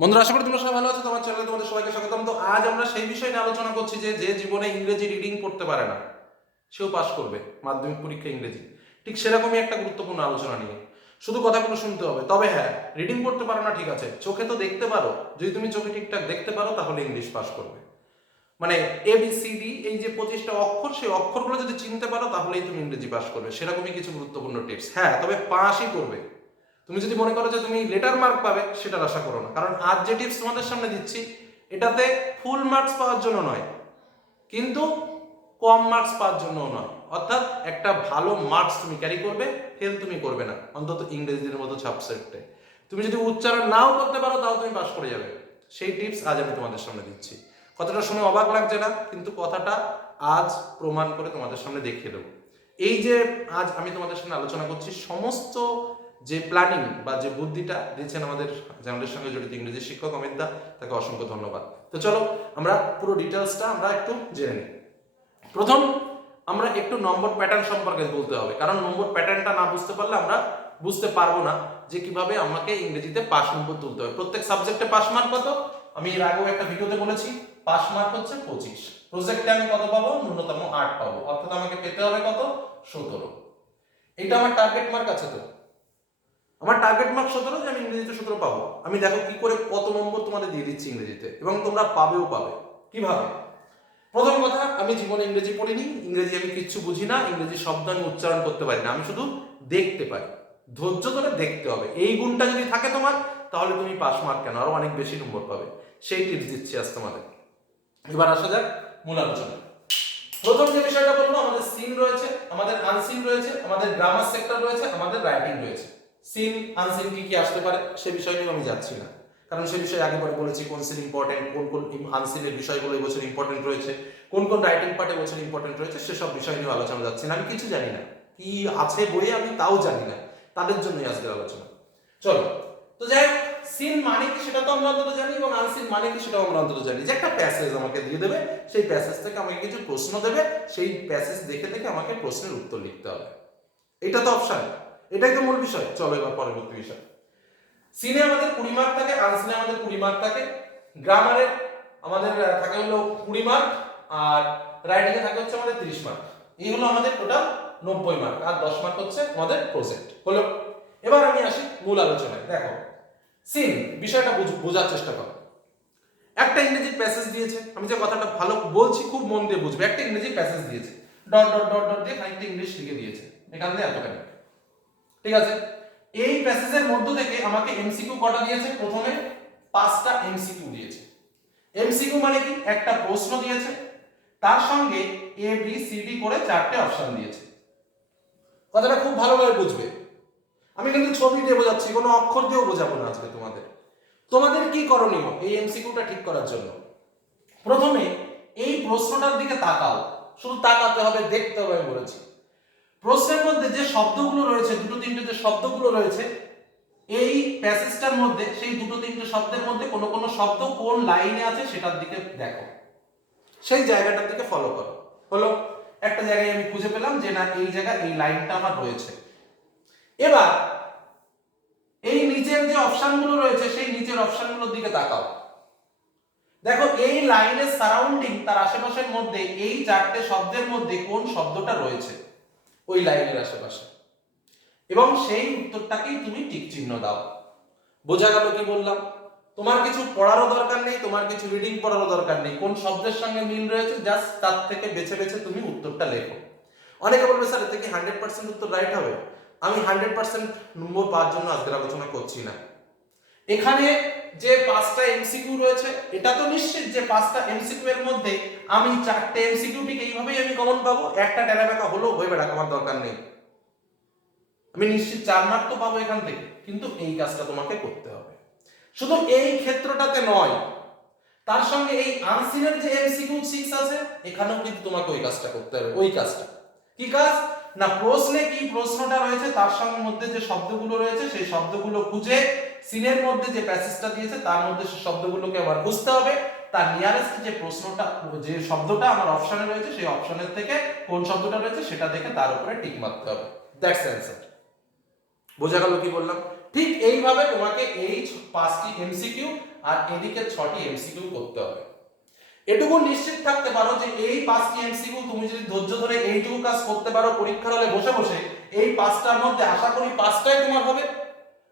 বন্ধুরা, আশা করি তোমরা সবাই ভালো আছো, তোমার চ্যানেলে তোমাদের সবাইকে স্বাগতম। তো আজ আমরা সেই বিষয় নিয়ে আলোচনা করছি যে যে জীবনে ইংরেজি রিডিং পড়তে পারে না, সেও পাশ করবে মাধ্যমিক পরীক্ষা ইংরেজি। ঠিক সেরকমই একটা গুরুত্বপূর্ণ আলোচনা নিয়ে। শুধু কথাগুলো শুনতে হবে। তবে হ্যাঁ রিডিং পড়তে পারো না, ঠিক আছে। চোখে তো দেখতে পারো। যদি তুমি চোখে ঠিকঠাক দেখতে পারো, তাহলে ইংলিশ পাস করবে। মানে এ বি সি ডি এই যে পঁচিশটা অক্ষর, সেই অক্ষরগুলো যদি চিনতে পারো, তাহলেই তুমি ইংরেজি পাস করবে। সেরকমই কিছু গুরুত্বপূর্ণ টিপস হ্যাঁ তবে পাসই করবে। তুমি যদি মনে করো যে তুমি লেটার মার্ক পাবে, সেটার আশা করো না। কারণ আজ যে টিপস তোমাদের সামনে দিচ্ছি, এটাতে ফুল মার্কস পাওয়ার জন্য নয়, কিন্তু কম মার্কস পাওয়ার জন্য নয়। অর্থাৎ একটা ভালো মার্কস তুমি ক্যারি করবে ফেল তুমি করবে না, অন্তত ইংরেজির মতো সাবজেক্টে তুমি যদি উচ্চারণ নাও করতে পারো, তাও তুমি পাস করে যাবে। সেই টিপস আজ আমি তোমাদের সামনে দিচ্ছি। কথাটা শুনে অবাক লাগছে না, কিন্তু কথাটা আজ প্রমাণ করে তোমাদের সামনে দেখিয়ে দেবো। এই যে আজ আমি তোমাদের সামনে আলোচনা করছি, সমস্ত যে প্ল্যানিং বা যে বুদ্ধিটা দিয়েছেন আমাদের চ্যানেলের সঙ্গে জড়িত ইংরেজি শিক্ষক অমিত দা, তাকে অসংখ্য ধন্যবাদ। তো চলো, আমরা পুরো ডিটেলসটা আমরা একটু জেনে নিই। প্রথম, আমরা একটু নম্বর প্যাটার্ন সম্পর্কে বলতে হবে। কারণ নম্বর প্যাটার্নটা না বুঝতে পারলে আমরা বুঝতে পারব না যে কীভাবে আমাকে ইংরেজিতে পাস নম্বর তুলতে হবে। প্রত্যেক সাবজেক্টে পাস মার্ক কত? আমি এর আগেও একটা ভিডিওতে বলেছি পাস মার্ক হচ্ছে পঁচিশ। প্রজেক্টে আমি কত পাবো? ন্যূনতম আট পাবো। অর্থাৎ আমাকে পেতে হবে কত? সতেরো। এটা আমার টার্গেট মার্ক আছে তো। আমার টার্গেট মার্ক সতেরো, যে আমি ইংরেজিতে সতেরো পাবো। আমি দেখো কি করে কত নম্বর তোমাদের দিয়ে দিচ্ছি ইংরেজিতে, এবং তোমরা পাবেও পাবে। কীভাবে? প্রথম কথা, আমি জীবনে ইংরেজি পড়িনি, ইংরেজি আমি কিচ্ছু বুঝি না, ইংরেজি শব্দ আমি উচ্চারণ করতে পারি না, আমি শুধু দেখতে পারি। ধৈর্য ধরে দেখতে হবে। এই গুণটা যদি থাকে তোমার, তাহলে তুমি পাস মার্ক কেন? আরও অনেক বেশি নম্বর পাবে। সেই টিপস দিচ্ছি আজ তোমাদের। এবার আসা যাক মূল আলোচনা। প্রথম যে বিষয়টা বলব, আমাদের সিন রয়েছে, আমাদের আনসিন রয়েছে, আমাদের গ্রামার সেক্টর রয়েছে, আমাদের রাইটিং রয়েছে। সিন আনসিন কি কি আসতে পারে, সে বিষয় নিয়ে আমি যাচ্ছি না। কারণ সে বিষয়ে আগে পরে বলেছি কোন সিন ইম্পর্টেন্ট কোন কোন আনসিনের বিষয়গুলো এই বছর ইম্পর্টেন্ট রয়েছে, কোন কোন রাইটিং পার্টে বছর ইম্পর্টেন্ট রয়েছে সেসব বিষয় নিয়ে আলোচনা যাচ্ছি না। আমি কিছু জানি না। কি আছে বইয়ে আমি তাও জানি না। তাদের জন্যই আজকের আলোচনা। চলো। তো যাই সিন মানে কি সেটা তো আমরা অন্তত জানি এবং আনসিন মানে কি সেটাও আমরা অন্তত জানি। যে একটা প্যাসেজ আমাকে দিয়ে দেবে, সেই প্যাসেজ থেকে আমাকে কিছু প্রশ্ন দেবে, সেই প্যাসেজ দেখে দেখে আমাকে প্রশ্নের উত্তর লিখতে হবে। এটা তো অপশন এটাই তো মূল বিষয়। চলো এবার পরবর্তী বিষয়। সিনে আমাদের কুড়ি মার্ক থাকে আনসিনে আমাদের কুড়ি মার্ক থাকে। গ্রামারে আমাদের থাকে হলো কুড়ি মার্ক আর রাইটিং এ থাকে হচ্ছে আমাদের তিরিশ মার্ক এই হলো আমাদের টোটাল নব্বই মার্ক আর দশ মার্ক হচ্ছে আমাদের প্রজেক্ট হলো, এবার আমি আসি মূল আলোচনায়। দেখো, সিন, বিষয়টা বুঝ- বোঝার চেষ্টা করো। একটা ইংরেজি প্যাসেজ দিয়েছে, আমি যে কথাটা ভালো বলছি, খুব মন দিয়ে বুঝবে। একটা ইংরেজি প্যাসেজ দিয়েছে। ডট ডট ডট ডট দিয়ে খানিকটা ইংলিশ লিখে দিয়েছে। এখান দিয়ে এতখানি। ঠিক আছে? এই প্যাসেজের মধ্য থেকে আমাকে এমসিকিউ কটা দিয়েছে? প্রথমে পাঁচটা এমসিকিউ দিয়েছে। এমসিকিউ মানে কি? একটা প্রশ্ন দিয়েছে। তার সঙ্গে এ বি সি ডি করে চারটে অপশন দিয়েছে। কথাটা খুব ভালোভাবে বুঝবে। আমি কিন্তু ছবি দিয়ে বোঝাচ্ছি, কোনো অক্ষর দিয়েও বোঝাবো না আজকে তোমাদের। তোমাদের কি করণীয় এই এমসিকিউটা ঠিক করার জন্য? প্রথমে এই প্রশ্নটার দিকে তাকাও। শুধু তাকাতে হবে, দেখতে হবে বলেছি। প্রশ্নের মধ্যে যে শব্দগুলো রয়েছে, দুটো তিনটে যে শব্দগুলো রয়েছে, এই প্যাসেজটার মধ্যে, সেই দুটো তিনটে শব্দের মধ্যে কোনো কোনো শব্দ কোন লাইনে আছে সেটার দিকে দেখো। সেই জায়গাটার দিকে ফলো করো। হলো, একটা জায়গায় আমি খুঁজে পেলাম যে না, এই জায়গায় এই লাইনটা আমার রয়েছে। এবার, এই নিচের যে অপশনগুলো রয়েছে, সেই নিচের অপশনগুলোর দিকে তাকাও। দেখো, এই লাইনের সারাউন্ডিং, তার আশেপাশের মধ্যে, এই চারটে শব্দের মধ্যে কোন শব্দটা রয়েছে? ওই লাইনের আশেপাশে। এবং সেই উত্তরটাকেই তুমি টিক চিহ্ন দাও। বোঝা গেল কি বললাম? তোমার কিছু পড়ারও দরকার নেই, তোমার কিছু রিডিং পড়ারও দরকার নেই। কোন শব্দের সঙ্গে মিল রয়েছে? জাস্ট তার থেকে বেছে বেছে তুমি উত্তরটা লেখো। অনেকে বলবে, স্যার, এতে কি হান্ড্রেড পার্সেন্ট উত্তর রাইট হবে? আমি হান্ড্রেড পার্সেন্ট নম্বর পাওয়ার জন্য আজকের আলোচনা করছি না। এখানে যে পাঁচটা এমসিকিউ রয়েছে, এটা তো নিশ্চিত যে পাঁচটা এমসিকিউ এর মধ্যে আমি চারটে এমসিকিউ ঠিক এইভাবেই আমি কমন পাবো, একটা টেরা বেকা হলেও হয়ে বেড়া আমার দরকার নেই। আমি নিশ্চিত চার মার্ক তো পাবো এখান থেকে, কিন্তু এই কাজটা তোমাকে করতে হবে। শুধু এই ক্ষেত্রটাতে নয়, তার সঙ্গে এই আনসিনের যে এমসিকিউ সিক্স আছে, এখানেও কিন্তু তোমাকে ওই কাজটা করতে হবে, ওই কাজটা। কি কাজ? না, প্রশ্নে কি প্রশ্নটা রয়েছে, তার সঙ্গে মধ্যে যে শব্দগুলো রয়েছে, সেই শব্দগুলো খুঁজে সিনের মধ্যে যে প্যাসেজটা দিয়েছে, তার মধ্যে সেই শব্দগুলোকে আবার বুঝতে হবে। তার নিয়ারেস্ট যে প্রশ্নটা, যে শব্দটা আমার অপশনে রয়েছে, সেই অপশনের থেকে কোন শব্দটা রয়েছে, সেটা দেখে তার উপরে টিক মারতে হবে। দ্যাটস অ্যান্সার বোঝা গেল কি বললাম? ঠিক এইভাবে তোমাকে এই পাঁচটি এমসিকিউ আর এদিকে ছটি এমসিকিউ করতে হবে। এটুকু নিশ্চিত থাকতে পারো যে এই পাঁচটি এমসিকিউ তুমি যদি ধৈর্য ধরে এইটুকু কাজ করতে পারো পরীক্ষার হলে বসে বসে, এই পাঁচটার মধ্যে আশা করি পাঁচটাই তোমার হবে।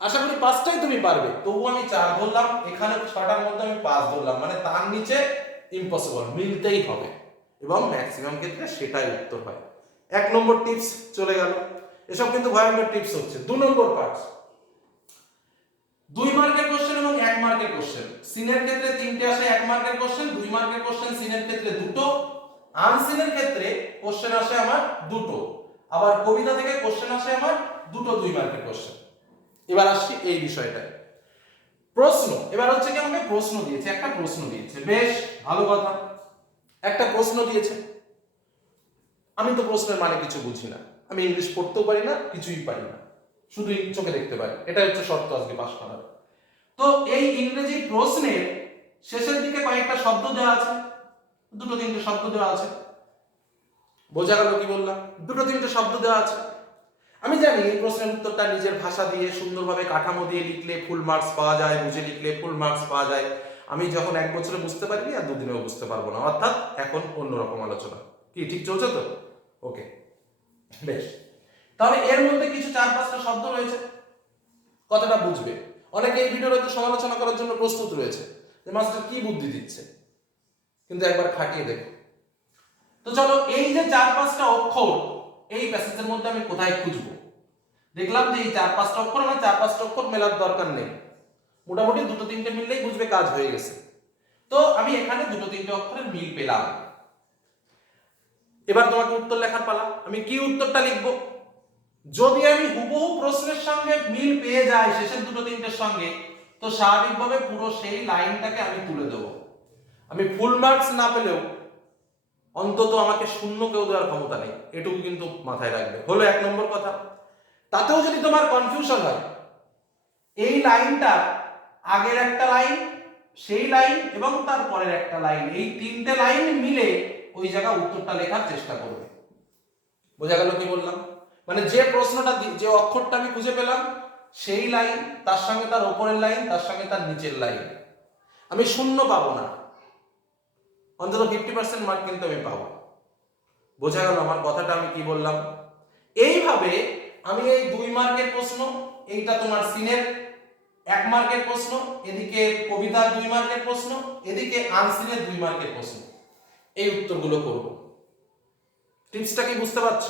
আশা করি পাঁচটাই তুমি পারবে। তবু আমি চার ধরলাম, এখানে ছটার মধ্যে আমি পাঁচ ধরলাম মানে তার নিচে ইম্পসিবল মিলতেই হবে। এবং ম্যাক্সিমাম ক্ষেত্রে সেটাই উত্তর হয়। এক নম্বর টিপস চলে গেল। এসব কিন্তু ভয়ঙ্কর টিপস হচ্ছে। দু নম্বর পার্ট দুই মার্কের কোশ্চেন এবং এক মার্কের কোশ্চেন সিনের ক্ষেত্রে তিনটে আসে, এক মার্কের কোশ্চেন দুই মার্কের কোশ্চেন সিনের ক্ষেত্রে দুটো। আনসিনের ক্ষেত্রে কোশ্চেন আসে আমার দুটো। আবার কবিতা থেকে কোশ্চেন আসে আমার দুটো দুই মার্কের কোশ্চেন এবার আসছি এই বিষয়টায়। প্রশ্ন, এবার হচ্ছে কি আমাকে প্রশ্ন দিয়েছে, একটা প্রশ্ন দিয়েছে। বেশ, ভালো কথা। একটা প্রশ্ন দিয়েছে। আমি তো প্রশ্নের মানে কিছু বুঝি না। আমি ইংলিশ পড়তেও পারি না, কিছুই পারি না। শুধু চোখে দেখতে পারি এটা হচ্ছে শর্ত আজকে পাশ করার। তো এই ইংরেজি প্রশ্নের শেষের দিকে কয়েকটা শব্দ দেওয়া আছে। দুটো তিনটে শব্দ দেওয়া আছে। বোঝা গেল কি বললাম? দুটো তিনটে শব্দ দেওয়া আছে। আমি জানি এই প্রশ্নের উত্তরটা নিজের ভাষা দিয়ে, সুন্দরভাবে কাঠামো দিয়ে লিখলে ফুল মার্কস পাওয়া যায়, বুঝে লিখলে ফুল মার্কস পাওয়া যায়। আমি যখন এক বছরে বুঝতে পারিনি, আর দুদিনেও বুঝতে পারব না। অর্থাৎ এখন অন্যরকম আলোচনা। কি, ঠিক চলছে তো? ওকে বেশ। তাহলে এর মধ্যে কিছু চার, পাঁচটা শব্দ রয়েছে। কথাটা বুঝবে। অনেকে এই ভিডিওর হয়তো সমালোচনা করার জন্য প্রস্তুত রয়েছে যে মাস্টার কি বুদ্ধি দিচ্ছে। কিন্তু একবার খাটিয়ে দেখো। তো চলো, এই যে চার, পাঁচটা অক্ষর, এই প্যাসেজের মধ্যে আমি কোথায় খুঁজবো? দেখলাম যে এই চার, পাঁচটা অক্ষর আমার চার, পাঁচটা অক্ষর মেলার দরকার নেই। মোটামুটি দুটো, তিনটে মিললেই বুঝবে কাজ হয়ে গেছে। তো আমি এখানে দুটো, তিনটে অক্ষরের মিল পেলাম। এবার তোমাকে উত্তর লেখার পালা। আমি কি উত্তরটা লিখব? যদি আমি হুবহু প্রশ্নের সঙ্গে মিল পেয়ে যাই, শেষের দুটো তিনটের সঙ্গে, তো স্বাভাবিকভাবে পুরো সেই লাইনটাকে আমি তুলে দেব। আমি ফুল মার্কস না পেলেও অন্তত আমাকে শূন্য কেউ দেওয়ার ক্ষমতা নেই। এটুকু কিন্তু মাথায় রাখবে। হলো এক নম্বর কথা। তাতেও যদি তোমার কনফিউশন হয়, এই লাইনটা আগের একটা লাইন, সেই লাইন এবং তার পরের একটা লাইন, এই তিনটে লাইন মিলে ওই জায়গা উত্তরটা লেখার চেষ্টা করবে। বোঝা গেল কি বললাম? মানে যে প্রশ্নটা যে অক্ষরটা আমি খুঁজে পেলাম, সেই লাইন, তার সঙ্গে তার উপরের লাইন, তার সঙ্গে তার নিচের লাইন। আমি শূন্য পাবো না। অন্তত ফিফটি পার্সেন্ট মার্ক কিন্তু আমি পাবো। বোঝা গেল আমার কথাটা আমি কি বললাম? এইভাবে আমি এই দুই মার্কের প্রশ্ন, এইটা তোমার সিনের এক মার্কের প্রশ্ন, এদিকে কবিতার দুই মার্কের প্রশ্ন, এদিকে আনসিনের দুই মার্কের প্রশ্ন। এই উত্তরগুলো করব। টিপসটা কি বুঝতে পারছ?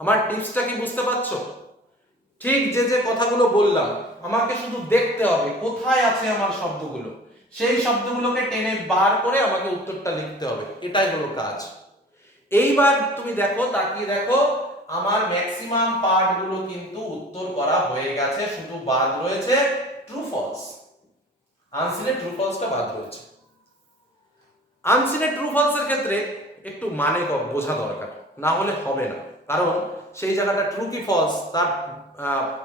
আমার টিপসটা কি বুঝতে পারছ? ঠিক যে যে কথাগুলো বললাম, আমাকে শুধু দেখতে হবে কোথায় আছে আমার শব্দগুলো। সেই শব্দগুলোকে টেনে বার করে আমাকে উত্তরটা লিখতে হবে। এটাই হলো কাজ। এইবার তুমি দেখো, তাকিয়ে দেখো, আমার ম্যাক্সিমাম পার্টগুলো কিন্তু উত্তর করা হয়ে গেছে, শুধু বাদ রয়েছে ট্রু ফলস আনসিনে ট্রু ফলসটা বাদ রয়েছে। আনসিনে ট্রু ফলসের ক্ষেত্রে একটু মানে বোঝা দরকার, না হলে হবে না। কারণ সেই জায়গাটা ট্রু কি ফলস তার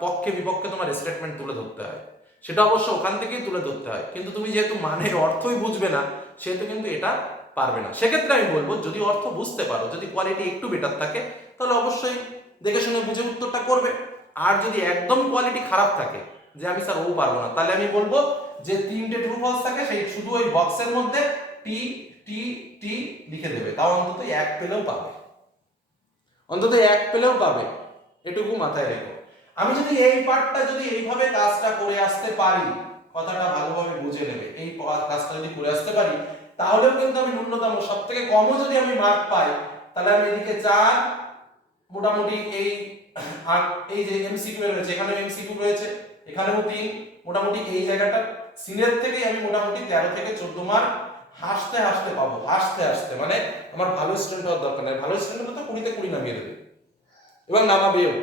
পক্ষে বিপক্ষে তোমার স্টেটমেন্ট তুলে ধরতে হয়। সেটা অবশ্য ওখান থেকেই তুলে ধরতে হয়। কিন্তু তুমি যেহেতু মানে অর্থই বুঝবে না, সেহেতু কিন্তু এটা পারবে না। সেক্ষেত্রে আমি বলব, যদি অর্থ বুঝতে পারো, যদি কোয়ালিটি একটু বেটার থাকে, তাহলে অবশ্যই দেখে শুনে বুঝে উত্তরটা করবে। আর যদি একদম কোয়ালিটি খারাপ থাকে, যে আমি স্যার ও পারব না, তাহলে আমি বলব যে তিনটে ট্রু ফলস থাকে, সেই শুধু ওই বক্সের মধ্যে টি টি টি লিখে দেবে। তাও অন্তত এক পেলেও পাবে। অন্তত এক পেলেও পাবে। এটুকু মাথায় রেখো। আমি যদি এই পার্টটা যদি এইভাবে কাজটা করে আসতে পারি, কথাটা ভালোভাবে বুঝে নেবে। এই কাজটা যদি করে আসতে পারি, তাহলেও কিন্তু আমি ন্যূনতম সব থেকে কমও যদি আমি মার্ক পাই, তাহলে আমি এদিকে চার, মোটামুটি এই এই যে এমসিকিউ রয়েছে এখানে এমসিকিউ রয়েছে, এখানেও তিন, মোটামুটি এই জায়গাটা। সিনের থেকেই আমি মোটামুটি তেরো থেকে চোদ্দ মার্ক হাসতে হাসতে পাবো, হাসতে হাসতে। মানে আমার ভালো স্টুডেন্ট হওয়ার দরকার নেই। ভালো স্টুডেন্ট তো কুড়িতে কুড়ি নামিয়ে দেবে। এবং নামাবেও।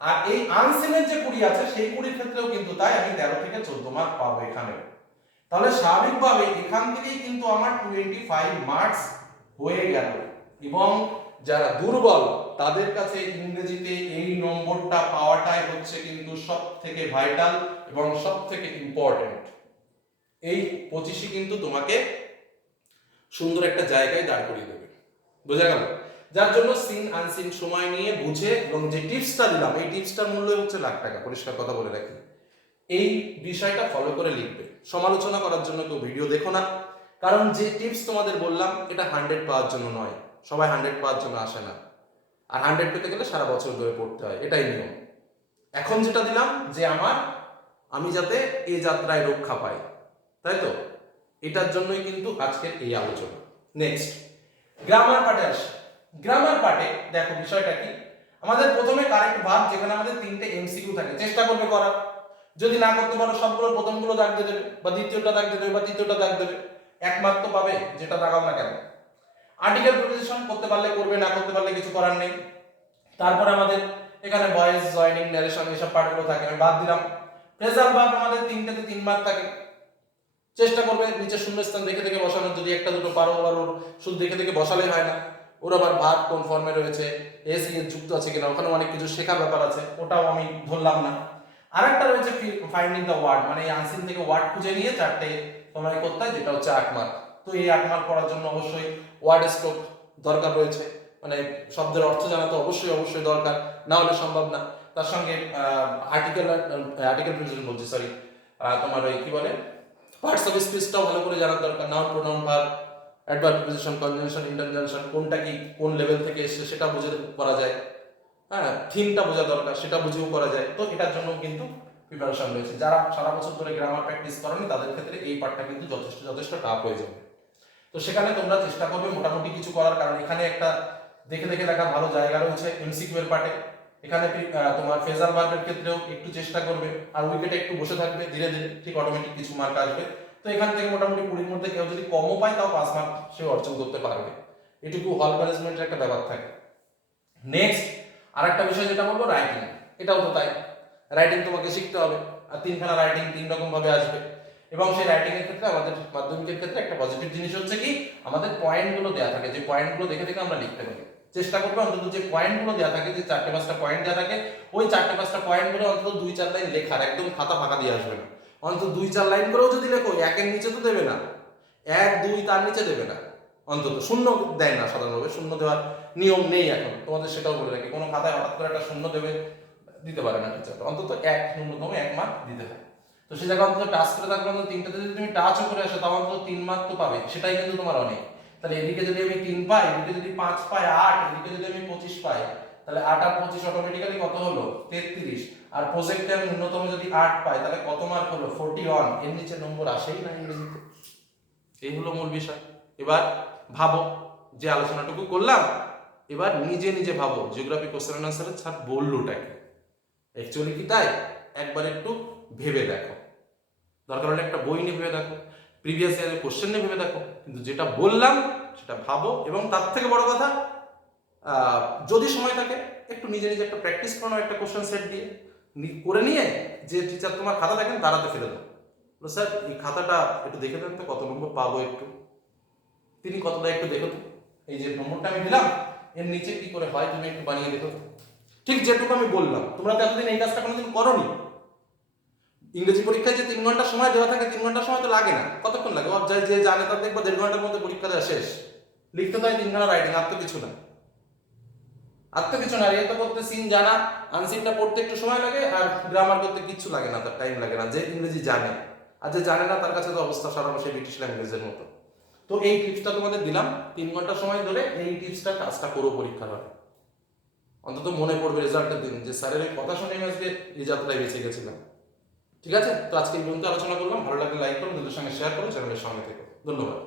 আর এই আনসিনের যে কুড়ি আছে, সেই কুড়ির ক্ষেত্রেও কিন্তু তাই আমি তেরো থেকে চোদ্দ মার্ক পাবো এখানে। তাহলে স্বাভাবিকভাবে এখান থেকেই কিন্তু আমার টোয়েন্টি ফাইভ মার্কস হয়ে গেল। এবং যারা দুর্বল, তাদের কাছে ইংরেজিতে এই নম্বরটা পাওয়াটাই হচ্ছে কিন্তু সব থেকে ভাইটাল এবং সব থেকে ইম্পর্টেন্ট এই পঁচিশে কিন্তু তোমাকে সুন্দর একটা জায়গায় দাঁড় করিয়ে দেবে। বোঝা গেল? যার জন্য সিন, আনসিন সময় নিয়ে বুঝে এবং যে টিপসটা দিলাম, এই টিপসটার মূল্য হচ্ছে লাখ টাকা। পরিষ্কার কথা বলে রাখি। এই বিষয়টা ফলো করে লিখবে। সমালোচনা করার জন্য কেউ ভিডিও দেখো না। কারণ যে টিপস তোমাদের বললাম, এটা হান্ড্রেড পাওয়ার জন্য নয়। সবাই হান্ড্রেড পাওয়ার জন্য আসে না। আর হান্ড্রেড পেতে গেলে সারা বছর ধরে পড়তে হয়। এটাই নিয়ম। এখন যেটা দিলাম, যে আমার, আমি যাতে এ যাত্রায় রক্ষা পাই। তাই তো? এটার জন্যই কিন্তু আজকের এই আলোচনা। নেক্সট গ্রামার পার্টে আসে। গ্রামার পার্টে দেখো বিষয়টা কি? আমাদের প্রথমে কারেক্ট ভাব যেখানে আমাদের তিনটে এমসিকিউ থাকে, চেষ্টা করবে করার। যদি না করতে পারো, সবগুলো প্রথমগুলো দাগ দেবে, বা দ্বিতীয়টা দাগ দেবে, বা তৃতীয়টা দাগ দেবে। একমাত্র পাবে যেটা দাগাও না কেন। আর্টিকেল প্রিপোজিশন করতে পারলে করবে, না করতে পারলে কিছু করার নেই। তারপরে আমাদের এখানে ভয়েস জয়নিং ন্যারেশন এসব পার্টগুলো থাকে, আমি বাদ দিলাম। প্রেজাল ভাব আমাদের তিনটাতে তিন মার্ক থাকে। চেষ্টা করবে নিচে শূন্যস্থান দেখে দেখে বসানোর। যদি একটা দুটো পারো, আবার ওর শুধু দেখে দেখে বসালেই হয় না। ওর আবার ভাব কোন ফর্মে রয়েছে এস এর যুক্ত আছে কিনা ওখানে অনেক কিছু শেখার ব্যাপার আছে, ওটাও আমি ধরলাম না। আরেকটা রয়েছে ফাইন্ডিং দ্য ওয়ার্ড মানে এই আনসিন থেকে ওয়ার্ড খুঁজে নিয়ে চারটে তোমায় করতে হয়, যেটা হচ্ছে আট মার্ক। তো এই আট মার্ক করার জন্য অবশ্যই ওয়ার্ড স্ট্রোক দরকার রয়েছে। মানে শব্দের অর্থ জানা তো অবশ্যই অবশ্যই দরকার, না হলে সম্ভব না। তার সঙ্গে আর্টিকেল আর্টিকেল বলছি সরি তোমার ওই কি বলে? পার্টস অফ স্পিচটাও ভালো করে জানার দরকার। Noun pronoun verb adverb preposition conjunction interjection কোনটা কি কোন লেভেল থেকে এসেছে সেটা বুঝে করা যায়। হ্যাঁ থিমটা বোঝা দরকার, সেটা বুঝেও করা যায়। তো এটার জন্য কিন্তু প্রিপারেশন রয়েছে। যারা সারা বছর ধরে গ্রামার প্র্যাকটিস করেনি, তাদের ক্ষেত্রে এই পার্টটা কিন্তু যথেষ্ট যথেষ্ট টাফ হয়ে যাবে। তো সেখানে তোমরা চেষ্টা করবে মোটামুটি কিছু করার, কারণ এখানে একটা দেখে দেখে দেখা ভালো জায়গা রয়েছে এমসিকিউ এর পার্টে এখানে তোমার ফেজার ভার্বের ক্ষেত্রেও একটু চেষ্টা করবে, আর উইকেটে একটু বসে থাকবে, ধীরে ধীরে ঠিক অটোমেটিক কিছু মার্ক আসবে। তো এখান থেকে মোটামুটি কুড়ির মধ্যে কেউ যদি কমও পায়, তাও পাঁচ মার্ক সে অর্জন করতে পারবে। এটুকু হল ম্যানেজমেন্টের একটা ব্যাপার থাকে। নেক্সট আর একটা বিষয় যেটা বলব রাইটিং এটাও তো তাই। রাইটিং তোমাকে শিখতে হবে, আর তিনখানা রাইটিং তিন রকম ভাবে আসবে। এবং সেই রাইটিং এর ক্ষেত্রে আমাদের মাধ্যমিকের ক্ষেত্রে একটা পজিটিভ জিনিস হচ্ছে কি, আমাদের পয়েন্টগুলো দেওয়া থাকে। যে পয়েন্টগুলো দেখে দেখে আমরা লিখতে পারি। চেষ্টা করবে অন্তত যে পয়েন্টগুলো দেওয়া থাকে, যে চারটে পাঁচটা পয়েন্ট দেওয়া থাকে, ওই চারটে পাঁচটা পয়েন্টগুলো অন্তত দুই চার লাইন লেখার, একদম খাতা ফাঁকা দিয়ে আসবে না। অন্তত দুই চার লাইন করেও যদি লেখো, একের নিচে তো দেবে না। এক, দুই, তার নিচে দেবে না। অন্তত শূন্য দেয় না সাধারণভাবে, শূন্য দেওয়ার নিয়ম নেই এখন। তোমাদের সেটাও বলে রাখি, কোনো খাতায় হঠাৎ করে একটা শূন্য দেবে, দিতে পারে না টিচার অন্তত এক, ন্যূনতম এক মার্ক দিতে হয়। তো সে জায়গায় অন্তত টাচ করে থাকলে অন্তত তিনটাতে যদি তুমি টাচও করে আসো, তাও অন্তত তিন মার্ক তো পাবে, সেটাই কিন্তু তোমার অনেক। তাহলে এদিকে যদি আমি তিন পাই, এদিকে যদি পাঁচ পাই আট, এদিকে যদি আমি পঁচিশ পাই, তাহলে আট আর পঁচিশ অটোমেটিক্যালি কত হলো? তেত্রিশ। আর প্রজেক্টে আমি ন্যূনতম যদি আট পাই, তাহলে কত মার্ক হলো? ফোরটি ওয়ানের নিচে নম্বর আসেই না ইংরেজিতে। এই হলো মূল বিষয়। এবার ভাবো, যে আলোচনাটুকু করলাম, এবার নিজে নিজে ভাবো জিওগ্রাফি কোশ্চেন আনসারে স্যার বললোটা কি? অ্যাকচুয়ালি কি তাই? একবার একটু ভেবে দেখো। দরকার হলে একটা বই নিয়ে ভেবে দেখো। প্রিভিয়াস ইয়ারের কোশ্চেন নিয়ে ভেবে দেখো। কিন্তু যেটা বললাম সেটা ভাবো এবং তার থেকে বড় কথা যদি সময় থাকে একটু নিজে নিজে একটা প্র্যাকটিস করো একটা কোশ্চেন সেট দিয়ে। করে নিয়ে যে টিচার তোমার খাতা দেখেন তারাতে ফেলে দাও। বলো, স্যার এই খাতাটা একটু দেখে দেন তো কত নম্বর পাবো একটু? তিনি কতটা একটু দেখো তো। এই যে নম্বরটা আমি দিলাম এর নিচে কি করে হয় তুমি একটু বানিয়ে দেখো ঠিক যেটুকু আমি বললাম। তোমরা তো এতদিন এই কাজটা কোনোদিন করনি। ইংরেজি পরীক্ষায় যে তিন ঘণ্টা সময় দেওয়া থাকে, তিন ঘণ্টা সময় তো লাগে না। কতক্ষণ লাগে? ও যে জানে তার দেখব দেড় ঘণ্টার মধ্যে পরীক্ষা দেওয়া শেষ। লিখতে তো তিন ঘণ্টা রাইটিং আর তো কিছু না। আর তো কিছু না রিয়ে তো করতে সিন জানা আনসিনটা পড়তে একটু সময় লাগে, আর গ্রামার করতে কিচ্ছু লাগে না, তার টাইম লাগে না, যে ইংরেজি জানে। আর যে জানে না, তার কাছে তো অবস্থা সারানো সেই ব্রিটিশ ল্যাঙ্গুয়েজের মতো। তো এই টিপসটা তোমাদের দিলাম, তিন ঘণ্টা সময় ধরে এই টিপসটা কাজটা করো পরীক্ষার হবে অন্তত মনে পড়বে রেজাল্টের দিন, যে স্যারের এই কথা শুনে আমি আজকে এই যাত্রায় বেঁচে গেছিলাম। ঠিক আছে? তো আজকে এই পর্যন্ত আলোচনা করলাম। ভালো লাগলে লাইক করুন, বন্ধুদের সঙ্গে শেয়ার করুন চ্যানেলের সঙ্গে থেকে। ধন্যবাদ।